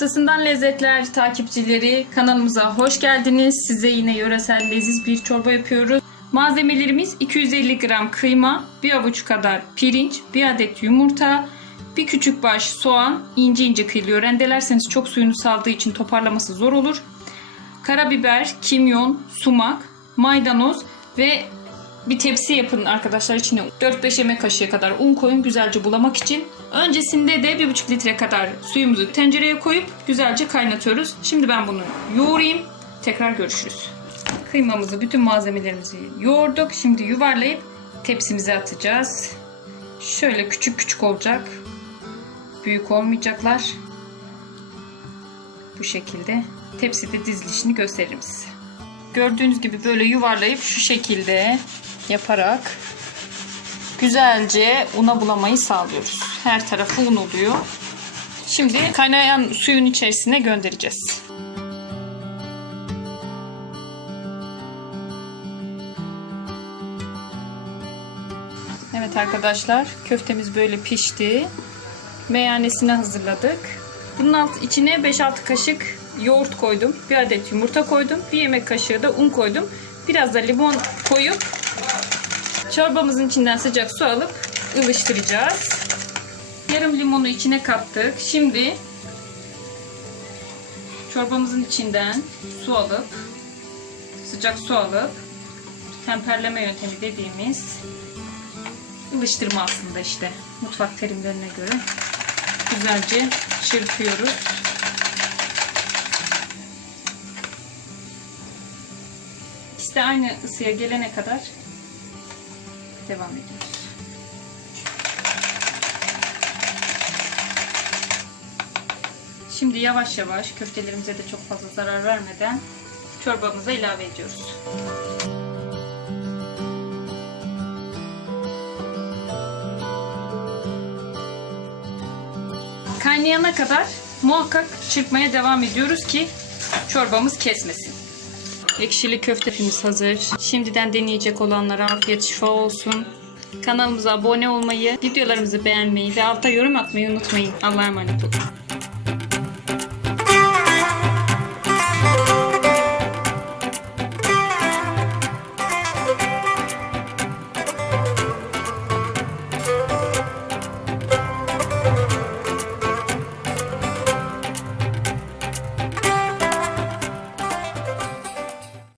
Lezzetler takipçileri kanalımıza hoş geldiniz. Size yine yöresel leziz bir çorba yapıyoruz. Malzemelerimiz 250 gram kıyma, bir avuç kadar pirinç, bir adet yumurta, bir küçük baş soğan, ince ince kıyılıyor. Rendelerseniz çok suyunu saldığı için toparlaması zor olur. Karabiber, kimyon, sumak, maydanoz ve bir tepsi yapın arkadaşlar içine 4-5 yemek kaşığı kadar un koyun güzelce bulamak için. Öncesinde de 1,5 litre kadar suyumuzu tencereye koyup güzelce kaynatıyoruz. Şimdi ben bunu yoğurayım. Tekrar görüşürüz. Kıymamızı, bütün malzemelerimizi yoğurduk. Şimdi yuvarlayıp tepsimize atacağız. Şöyle küçük küçük olacak. Büyük olmayacaklar. Bu şekilde. Tepside dizilişini gösteririm size. Gördüğünüz gibi böyle yuvarlayıp şu şekilde yaparak güzelce una bulamayı sağlıyoruz. Her tarafı un oluyor. Şimdi kaynayan suyun içerisine göndereceğiz. Evet arkadaşlar köftemiz böyle pişti. Meyanesini hazırladık. Bunun alt içine 5-6 kaşık yoğurt koydum. Bir adet yumurta koydum. Bir yemek kaşığı da un koydum. Biraz da limon koyup çorbamızın içinden sıcak su alıp ılıştıracağız. Yarım limonu içine kattık. Şimdi çorbamızın içinden su alıp sıcak su alıp temperleme yöntemi dediğimiz ılıştırma aslında işte mutfak terimlerine göre güzelce çırpıyoruz. De aynı ısıya gelene kadar devam ediyoruz. Şimdi yavaş yavaş köftelerimize de çok fazla zarar vermeden çorbamıza ilave ediyoruz. Kaynayana kadar muhakkak çırpmaya devam ediyoruz ki çorbamız kesmesin. Ekşili köftemiz hazır. Şimdiden deneyecek olanlara afiyet şifa olsun. Kanalımıza abone olmayı, videolarımızı beğenmeyi ve alta yorum atmayı unutmayın. Allah'a emanet olun.